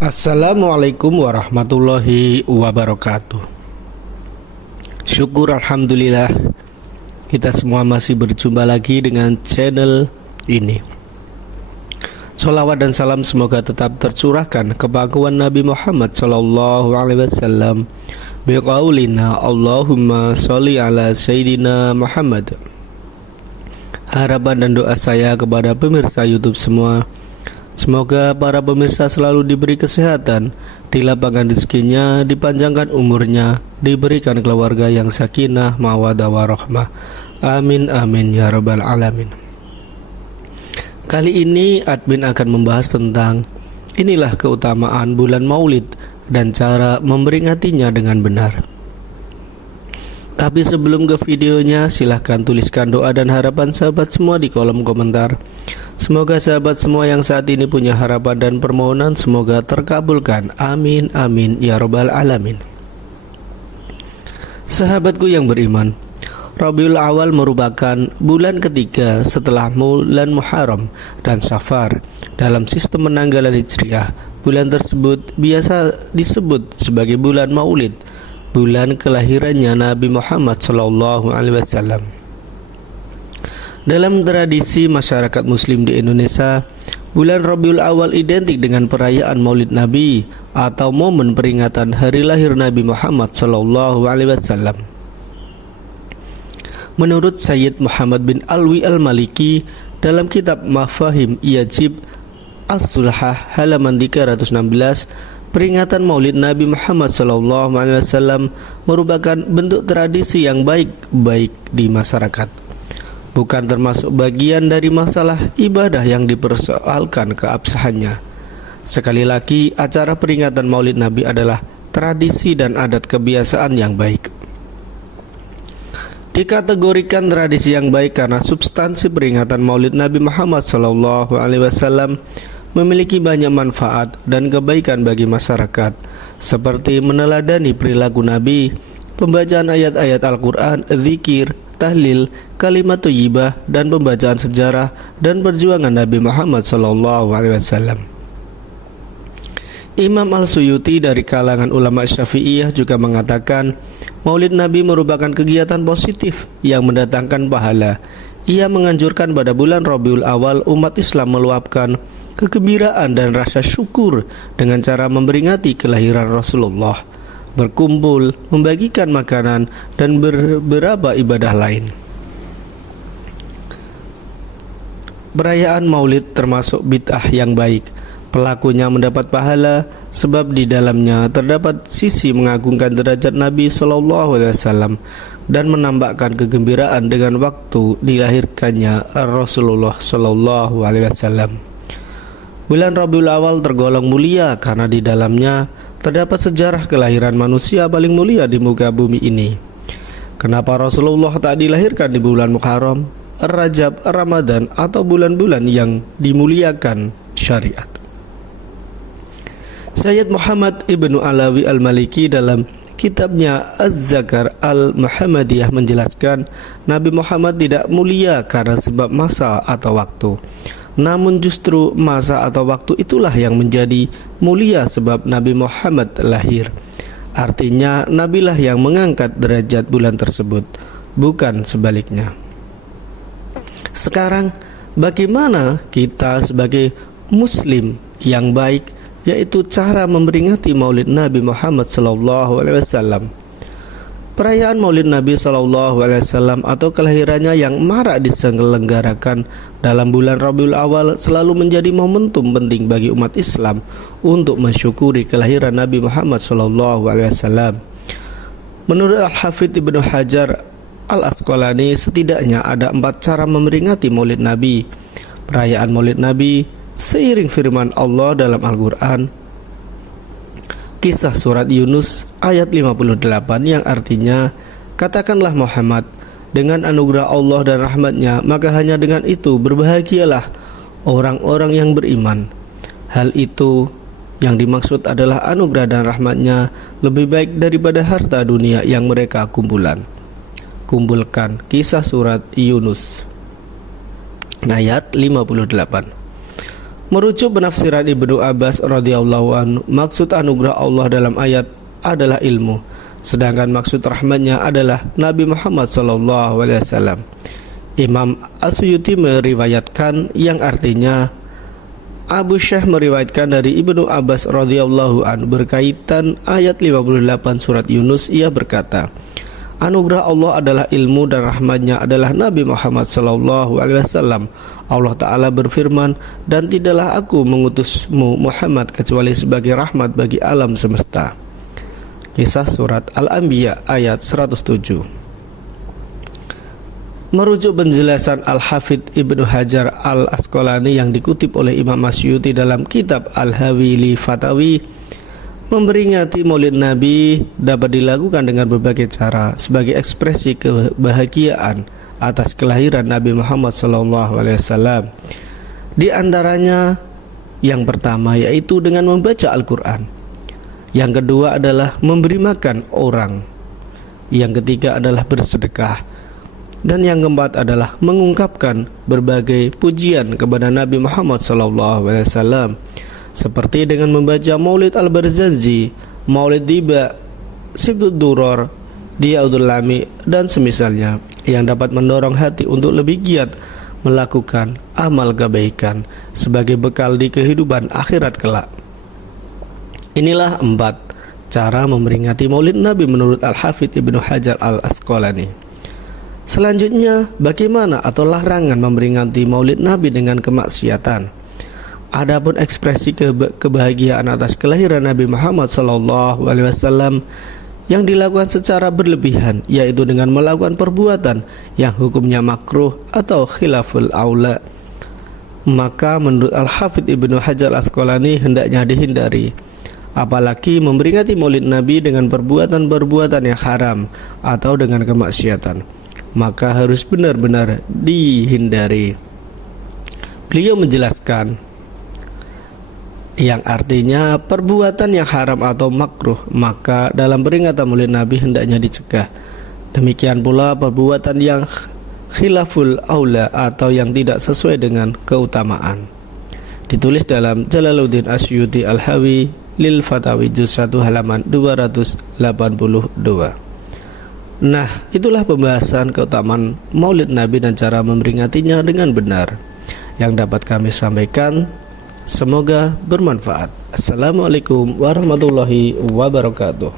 Assalamualaikum warahmatullahi wabarakatuh. Syukur alhamdulillah, kita semua masih berjumpa lagi dengan channel ini. Sholawat dan salam semoga tetap tercurahkan kepada Nabi Muhammad sallallahu alaihi wasallam biqaulina Allahumma sholli ala Sayyidina Muhammad. Harapan dan doa saya kepada pemirsa YouTube semua, semoga para pemirsa selalu diberi kesehatan, dilapangkan rezekinya, dipanjangkan umurnya, diberikan keluarga yang sakinah, mawaddah warahmah. Amin amin ya rabbal alamin. Kali ini admin akan membahas tentang inilah keutamaan bulan Maulid dan cara memperingatinya dengan benar. Tapi sebelum ke videonya, silahkan tuliskan doa dan harapan sahabat semua di kolom komentar. Semoga sahabat semua yang saat ini punya harapan dan permohonan semoga terkabulkan. Amin amin ya rabbal alamin. Sahabatku yang beriman, Rabiul Awal merupakan bulan ketiga setelah bulan Muharram dan Safar dalam sistem penanggalan Hijriah. Bulan tersebut biasa disebut sebagai bulan Maulid, bulan kelahirannya Nabi Muhammad SAW. Dalam tradisi masyarakat muslim di Indonesia, bulan Rabiul Awal identik dengan perayaan Maulid Nabi atau momen peringatan hari lahir Nabi Muhammad SAW. Menurut Sayyid Muhammad bin Alwi al-Maliki dalam kitab Mafahim Iyajib As-Sulhah halaman 316, peringatan Maulid Nabi Muhammad SAW merupakan bentuk tradisi yang baik-baik di masyarakat, bukan termasuk bagian dari masalah ibadah yang dipersoalkan keabsahannya. Sekali lagi, acara peringatan Maulid Nabi adalah tradisi dan adat kebiasaan yang baik. Dikategorikan tradisi yang baik karena substansi peringatan Maulid Nabi Muhammad SAW memiliki banyak manfaat dan kebaikan bagi masyarakat, seperti meneladani perilaku Nabi, pembacaan ayat-ayat Al-Quran, zikir, tahlil, kalimat thayyibah, dan pembacaan sejarah dan perjuangan Nabi Muhammad SAW. Imam Al-Suyuti dari kalangan ulama Syafi'iyah juga mengatakan Maulid Nabi merupakan kegiatan positif yang mendatangkan pahala. Ia menganjurkan pada bulan Rabiul Awal umat Islam meluapkan kegembiraan dan rasa syukur dengan cara memperingati kelahiran Rasulullah, berkumpul, membagikan makanan, dan beberapa ibadah lain. Perayaan Maulid termasuk bid'ah yang baik. Pelakunya mendapat pahala sebab di dalamnya terdapat sisi mengagungkan derajat Nabi SAW dan menambahkan kegembiraan dengan waktu dilahirkannya Rasulullah SAW. Bulan Rabiul Awal tergolong mulia karena di dalamnya terdapat sejarah kelahiran manusia paling mulia di muka bumi ini. Kenapa Rasulullah tak dilahirkan di bulan Muharram, Rajab, Ramadan atau bulan-bulan yang dimuliakan syariat? Sayyid Muhammad ibnu Alawi al-Maliki dalam kitabnya Az-Zakar al-Muhammadiyah menjelaskan Nabi Muhammad tidak mulia karena sebab masa atau waktu, namun justru masa atau waktu itulah yang menjadi mulia sebab Nabi Muhammad lahir. Artinya Nabilah yang mengangkat derajat bulan tersebut, bukan sebaliknya. Sekarang bagaimana kita sebagai muslim yang baik, yaitu cara memperingati Maulid Nabi Muhammad SAW. Perayaan Maulid Nabi SAW atau kelahirannya yang marak diselenggarakan dalam bulan Rabiul Awal selalu menjadi momentum penting bagi umat Islam untuk mensyukuri kelahiran Nabi Muhammad SAW. Menurut Al-Hafidz Ibnu Hajar Al-Asqalani, setidaknya ada 4 cara memperingati Maulid Nabi. Perayaan Maulid Nabi seiring firman Allah dalam Al-Quran, Kisah surat Yunus ayat 58 yang artinya, katakanlah Muhammad, dengan anugerah Allah dan rahmatnya, maka hanya dengan itu berbahagialah orang-orang yang beriman. Hal itu yang dimaksud adalah anugerah dan rahmatnya lebih baik daripada harta dunia yang mereka kumpulkan. Kisah surat Yunus ayat 58. Merujuk penafsiran Ibnu Abbas radhiyallahu anhu, maksud anugerah Allah dalam ayat adalah ilmu, sedangkan maksud rahmatnya adalah Nabi Muhammad SAW. Imam As-Suyuti meriwayatkan yang artinya Abu Syekh meriwayatkan dari Ibnu Abbas radhiyallahu anhu berkaitan ayat 58 surat Yunus. Ia berkata, anugerah Allah adalah ilmu dan rahmatnya adalah Nabi Muhammad SAW. Allah Ta'ala berfirman, dan tidaklah aku mengutusmu Muhammad kecuali sebagai rahmat bagi alam semesta. Kisah surat Al-Anbiya ayat 107. Merujuk penjelasan Al-Hafidh Ibnu Hajar Al-Asqalani yang dikutip oleh Imam Masyuti dalam kitab Al-Hawili Fatawi, memperingati Maulid Nabi dapat dilakukan dengan berbagai cara sebagai ekspresi kebahagiaan atas kelahiran Nabi Muhammad SAW. Di antaranya yang pertama yaitu dengan membaca Al-Quran. Yang kedua adalah memberi makan orang. Yang ketiga adalah bersedekah. Dan yang keempat adalah mengungkapkan berbagai pujian kepada Nabi Muhammad SAW, seperti dengan membaca Maulid Al-Barzanji, Maulid Diba, Sibtud Duror, Diyaudul Lami, dan semisalnya, yang dapat mendorong hati untuk lebih giat melakukan amal kebaikan sebagai bekal di kehidupan akhirat kelak. Inilah 4 cara memperingati Maulid Nabi menurut Al-Hafidh Ibnu Hajar Al-Asqalani. Selanjutnya, bagaimana atau larangan memperingati Maulid Nabi dengan kemaksiatan? Adapun ekspresi kebahagiaan atas kelahiran Nabi Muhammad SAW yang dilakukan secara berlebihan, yaitu dengan melakukan perbuatan yang hukumnya makruh atau khilaful aula, maka menurut Al-Hafidh Ibnu Hajar Al-Asqalani hendaknya dihindari. Apalagi memperingati Maulid Nabi dengan perbuatan-perbuatan yang haram atau dengan kemaksiatan, maka harus benar-benar dihindari. Beliau menjelaskan yang artinya perbuatan yang haram atau makruh, maka dalam peringatan Maulid Nabi hendaknya dicegah. Demikian pula perbuatan yang khilaful aula atau yang tidak sesuai dengan keutamaan. Ditulis dalam Jalaluddin Asyuti Al-Hawi Lil Fatawi Juz 1 halaman 282. Nah, itulah pembahasan keutamaan Maulid Nabi dan cara memperingatinya dengan benar yang dapat kami sampaikan. Semoga bermanfaat. Assalamualaikum warahmatullahi wabarakatuh.